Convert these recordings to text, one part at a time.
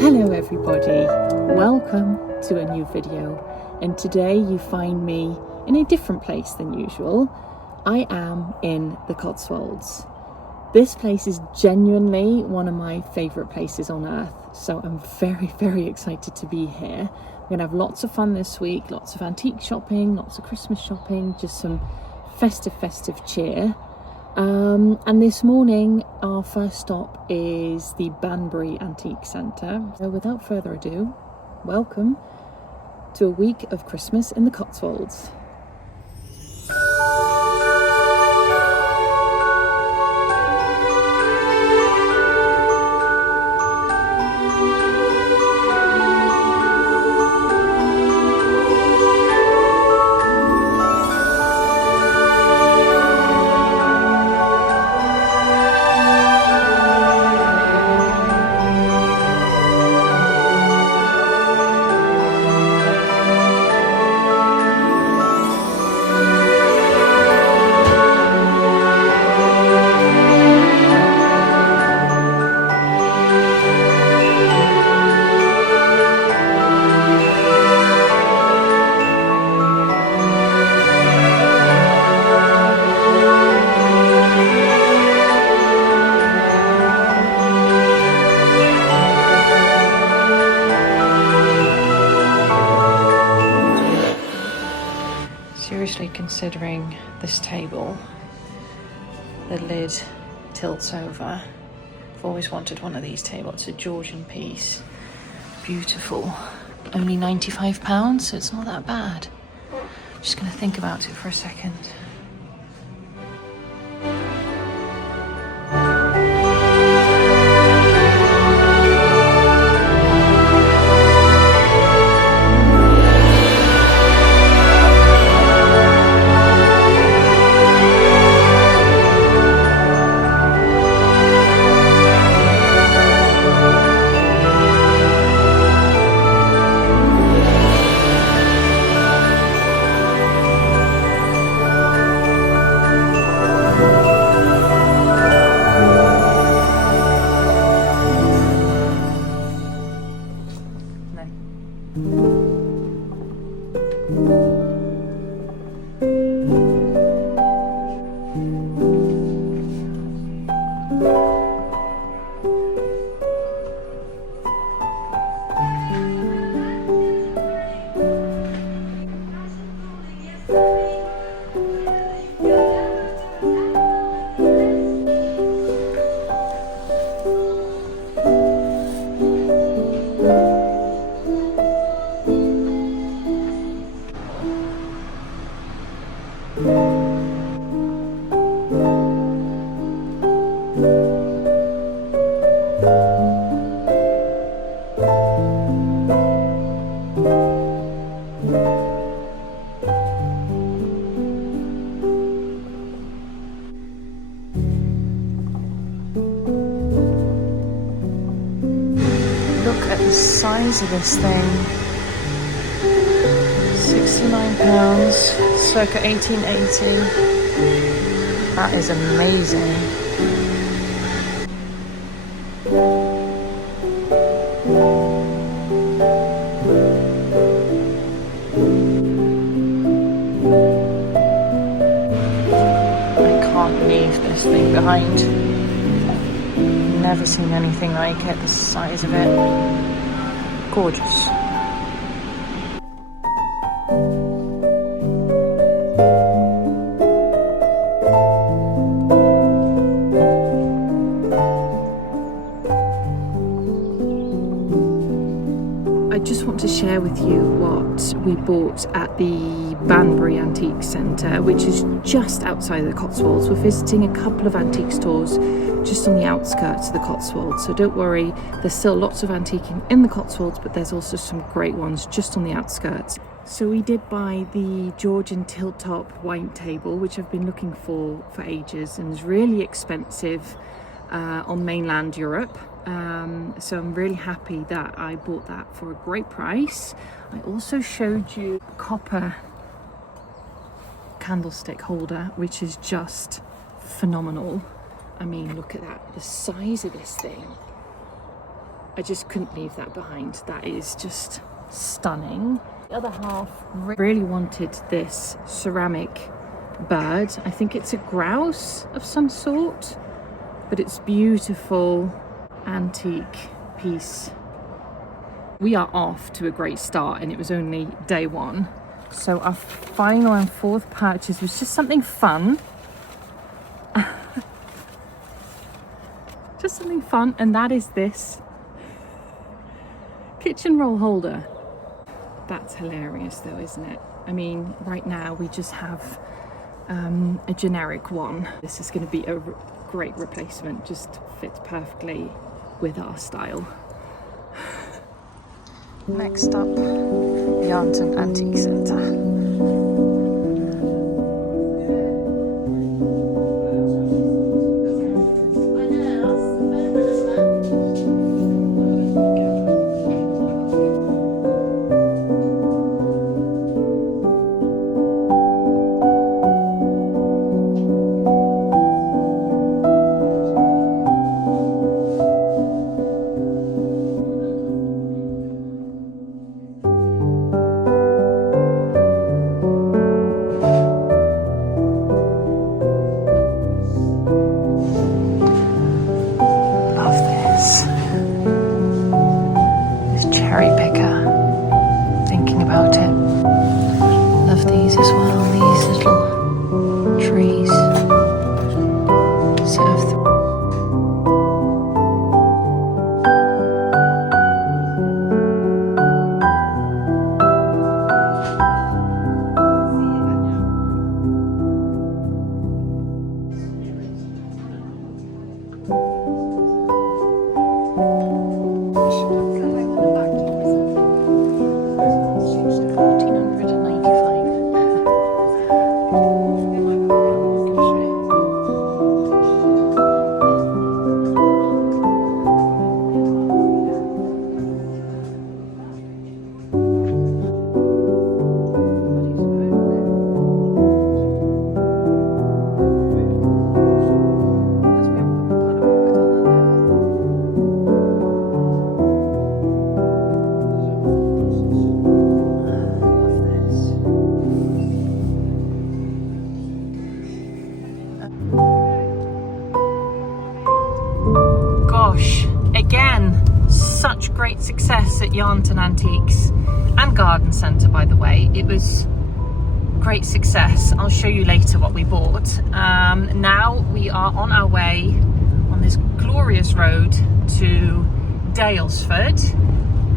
Hello everybody, welcome to a new video, and today you find me in a different place than usual. I am in the Cotswolds. This place is genuinely one of my favourite places on earth, so I'm very excited to be here. We're going to have lots of fun this week, lots of antique shopping, lots of Christmas shopping, just some festive cheer. And this morning our first stop is the Banbury Antique Centre. So without further ado, welcome to a week of Christmas in the Cotswolds. Seriously considering this table, the lid tilts over. I've always wanted one of these tables. It's a Georgian piece, beautiful, only £95, so it's not that bad. I'm just going to think about it for a second. Look at the size of this thing. £69, circa 1880. That is amazing. I can't leave this thing behind. Never seen anything like it, the size of it. Gorgeous. I just want to share with you what we bought at the Banbury Antique Centre, which is just outside the Cotswolds. We're visiting a couple of antique stores just on the outskirts of the Cotswolds, so don't worry, there's still lots of antiquing in the Cotswolds, but there's also some great ones just on the outskirts. So we did buy the Georgian tilt-top wine table, which I've been looking for ages, and is really expensive on mainland Europe. So I'm really happy that I bought that for a great price. I also showed you copper candlestick holder, which is just phenomenal. I mean, look at that, the size of this thing. I just couldn't leave that behind. That is just stunning. The other half really wanted this ceramic bird. I think it's a grouse of some sort, but it's beautiful antique piece. We are off to a great start, and it was only day one. So our final and fourth purchase was just something fun. Just something fun, and that is this kitchen roll holder. That's hilarious though, isn't it? I mean, right now we just have a generic one. This is going to be a great replacement, just fits perfectly with our style. Next up, Yanton Antique Centre. Great success at Yanton Antiques and Garden Centre, by the way. It was great success. I'll show you later what we bought. Now we are on our way on this glorious road to Daylesford,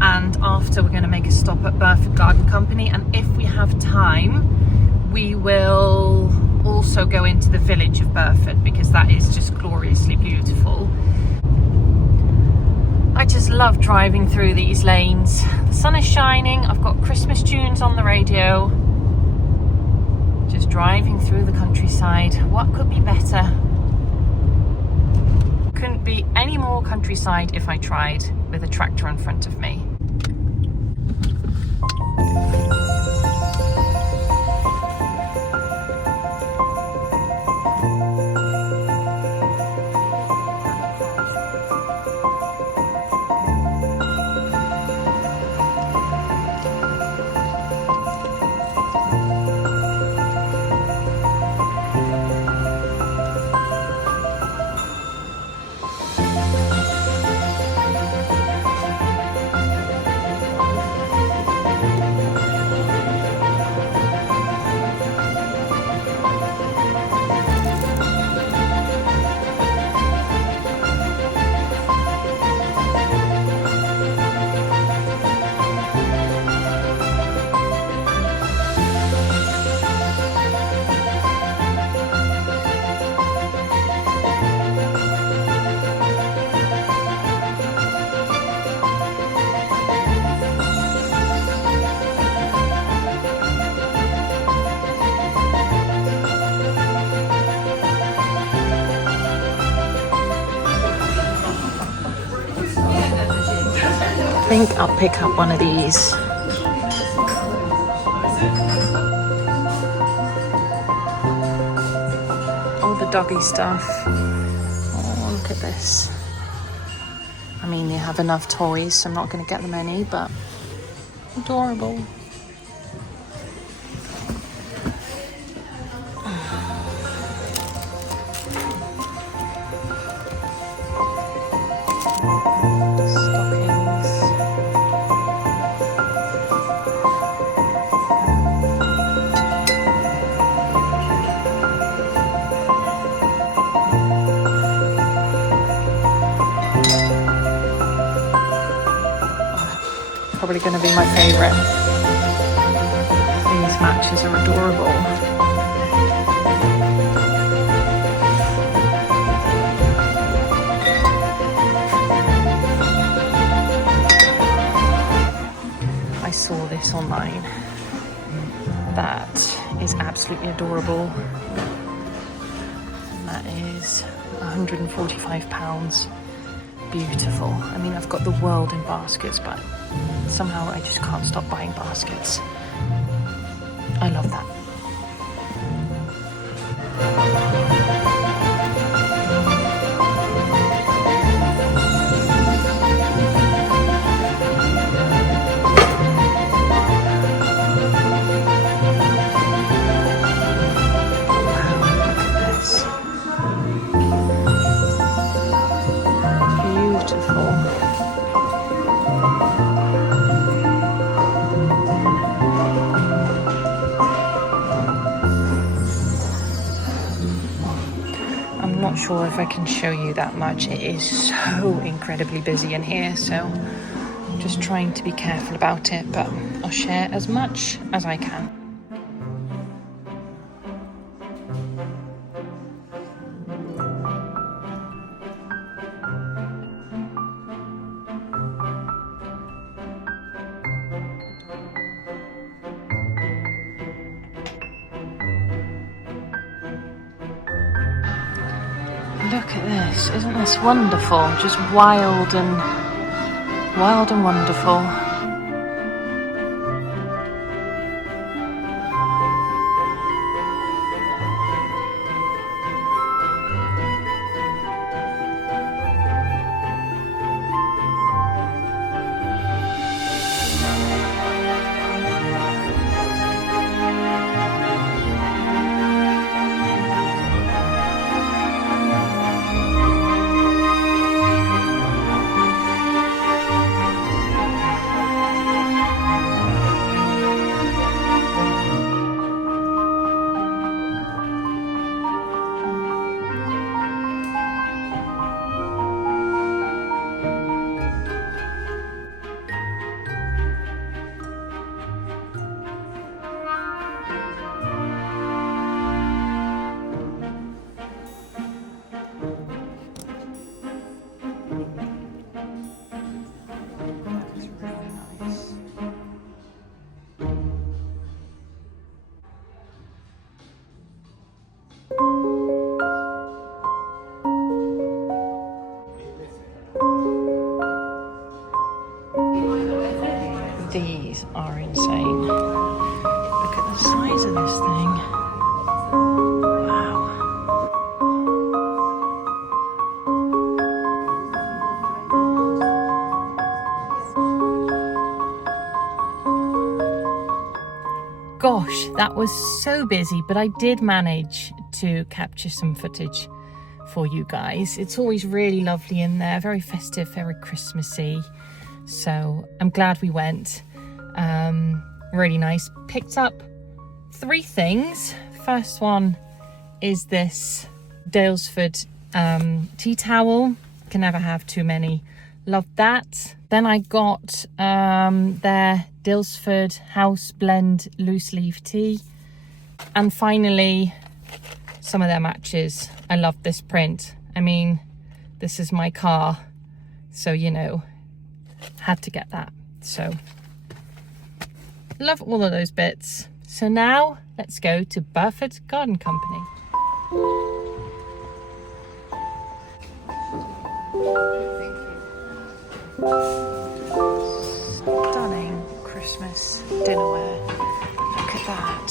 and after we're going to make a stop at Burford Garden Company, and if we have time we will also go into the village of Burford, because that is just gloriously beautiful. I just love driving through these lanes. The sun is shining, I've got Christmas tunes on the radio. Just driving through the countryside. What could be better? Couldn't be any more countryside if I tried, with a tractor in front of me. I think I'll pick up one of these. All the doggy stuff. Oh, look at this. I mean, they have enough toys, so I'm not going to get them any, but adorable. Probably going to be my favourite. These matches are adorable. I saw this online. That is absolutely adorable. And that is £145. Beautiful. I mean, I've got the world in baskets, but somehow I just can't stop buying baskets. I love that. Not sure if I can show you that much. It is so incredibly busy in here, so I'm just trying to be careful about it, but I'll share as much as I can. Look at this, isn't this wonderful? Just wild and wonderful. These are insane. Look at the size of this thing. Wow. Gosh, that was so busy, but I did manage to capture some footage for you guys. It's always really lovely in there, very festive, very Christmassy. So I'm glad we went. Really nice. Picked up 3 things. First one is this Daylesford tea towel. Can never have too many. Love that. Then I got their Daylesford House Blend loose leaf tea. And finally, some of their matches. I love this print. I mean, this is my car, so you know, had to get that. So love all of those bits. So now let's go to Burford Garden Company. Stunning Christmas dinnerware. Look at that.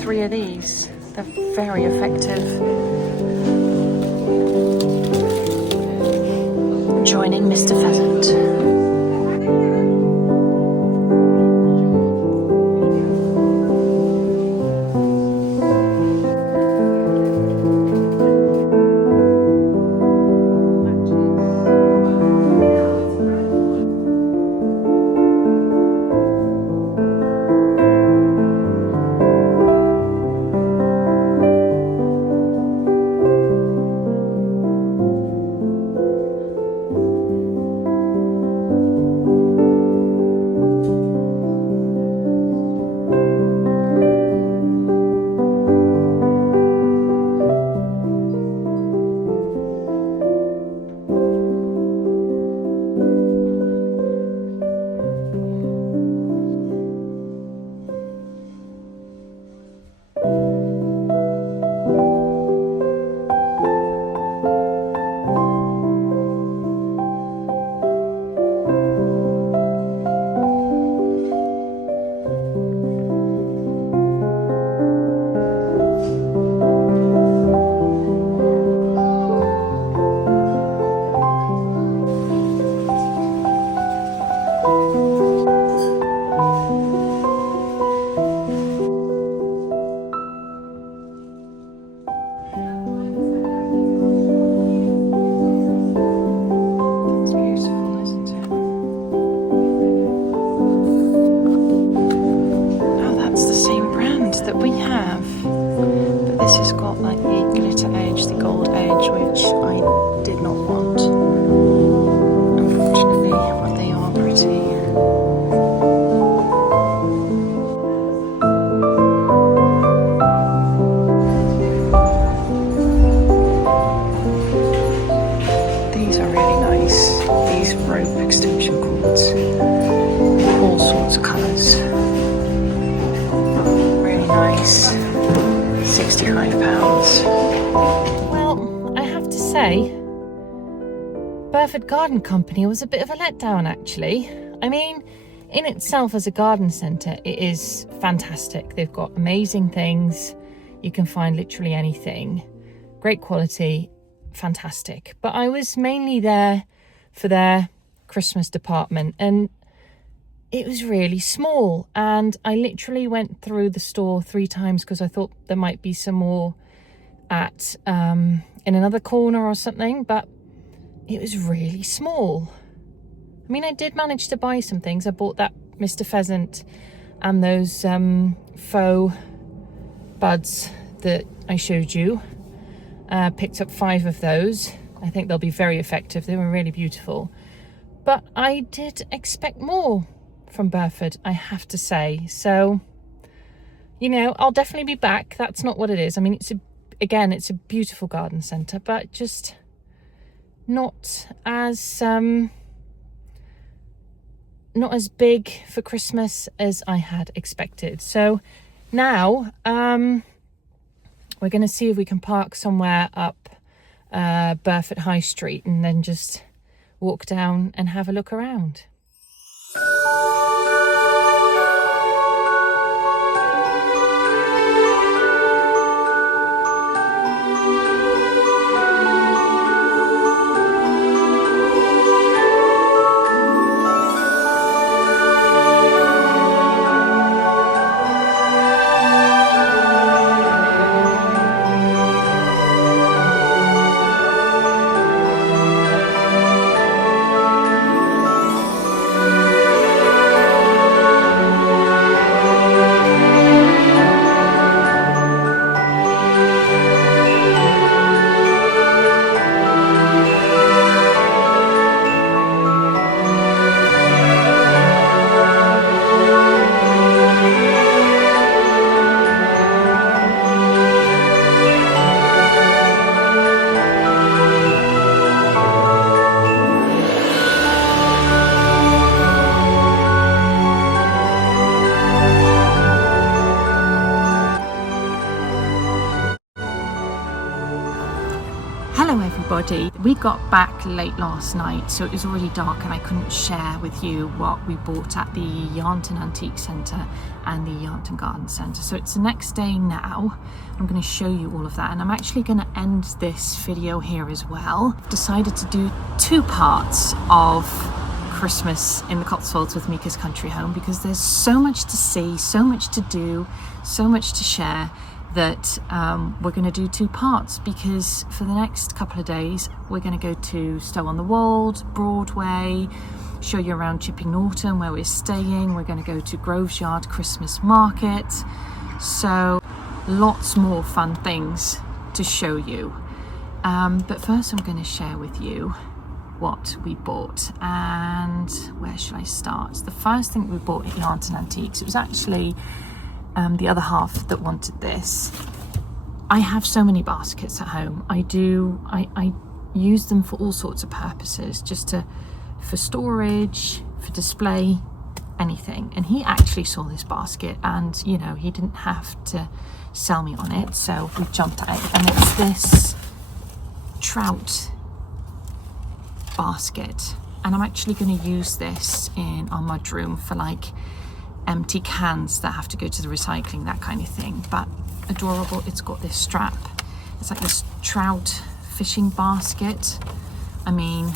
3 of these. They're very effective. Joining Mr. Pheasant. Well, I have to say, Burford Garden Company was a bit of a letdown actually. I mean, in itself as a garden centre, it is fantastic. They've got amazing things. You can find literally anything. Great quality, fantastic. But I was mainly there for their Christmas department and it was really small. And I literally went through the store 3 times because I thought there might be some more at in another corner or something, but it was really small. I mean, I did manage to buy some things. I bought that Mr. Pheasant and those faux buds that I showed you. Picked up 5 of those. I think they'll be very effective. They were really beautiful. But I did expect more from Burford, I have to say. So, you know, I'll definitely be back. That's not what it is. I mean, it's a beautiful garden centre, but just not as big for Christmas as I had expected. So now we're going to see if we can park somewhere up Burford High Street and then just walk down and have a look around. Hello everybody. We got back late last night, so it was already dark and I couldn't share with you what we bought at the Yanton Antique Centre and the Yanton Garden Centre. So it's the next day now. I'm going to show you all of that, and I'm actually going to end this video here as well. I've decided to do two parts of Christmas in the Cotswolds with Miekes Country Home because there's so much to see, so much to do, so much to share, that we're going to do two parts, because for the next couple of days we're going to go to Stow-on-the-Wold, Broadway, show you around Chipping Norton where we're staying. We're going to go to Groves Yard Christmas Market, so lots more fun things to show you, but first I'm going to share with you what we bought. And where should I start? The first thing we bought at Yanton Antiques, it was actually the other half that wanted this. I have so many baskets at home. I use them for all sorts of purposes, for storage, for display, anything. And he actually saw this basket, and you know, he didn't have to sell me on it, so we jumped at it. And it's this trout basket, and I'm actually going to use this in our mudroom for like empty cans that have to go to the recycling, that kind of thing. But adorable. It's got this strap. It's like this trout fishing basket. I mean,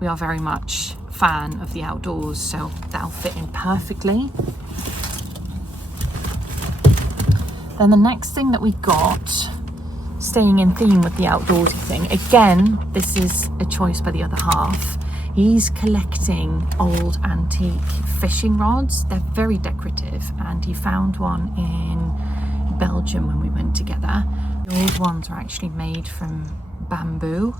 we are very much fan of the outdoors, so that'll fit in perfectly. Then the next thing that we got, staying in theme with the outdoorsy thing, again, this is a choice by the other half. He's collecting old antique fishing rods. They're very decorative, and he found one in Belgium when we went together. The old ones are actually made from bamboo.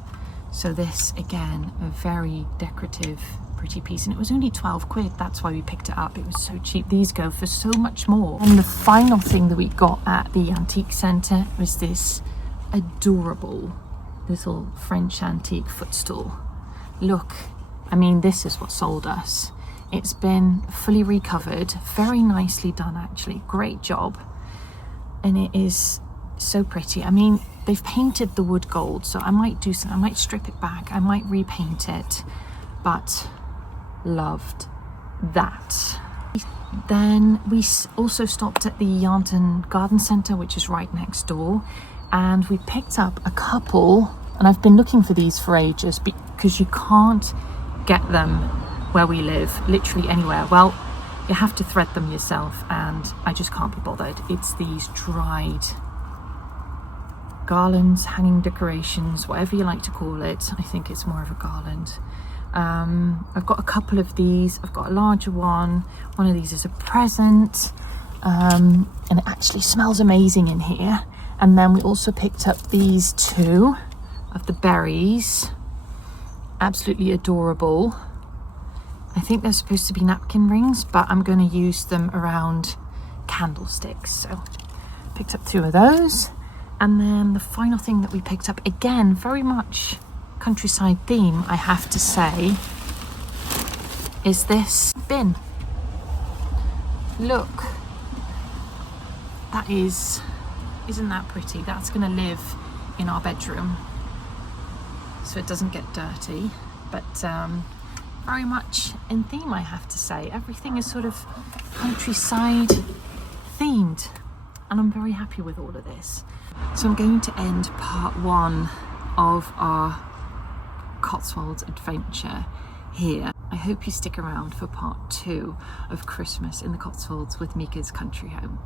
So this, again, a very decorative, pretty piece. And it was only 12 quid. That's why we picked it up. It was so cheap. These go for so much more. And the final thing that we got at the Antique Centre was this adorable little French antique footstool. Look. I mean, this is what sold us. It's been fully recovered, very nicely done actually, great job. And it is so pretty. I mean, they've painted the wood gold, so I might do some, I might strip it back, I might repaint it, but loved that. Then we also stopped at the Yanton Garden Centre, which is right next door, and we picked up a couple, and I've been looking for these for ages because you can't get them where we live, literally anywhere. Well, you have to thread them yourself, and I just can't be bothered. It's these dried garlands, hanging decorations, whatever you like to call it. I think it's more of a garland. I've got a couple of these. I've got a larger one. One of these is a present, and it actually smells amazing in here. And then we also picked up these two of the berries. Absolutely adorable. I think they're supposed to be napkin rings, but I'm going to use them around candlesticks. So picked up two of those. And then the final thing that we picked up, again, very much countryside theme, I have to say, is this bin. Look, that is, isn't that pretty? That's going to live in our bedroom, so it doesn't get dirty, but very much in theme, I have to say. Everything is sort of countryside themed, and I'm very happy with all of this. So I'm going to end part one of our Cotswolds adventure here. I hope you stick around for part two of Christmas in the Cotswolds with Miekes Country Home.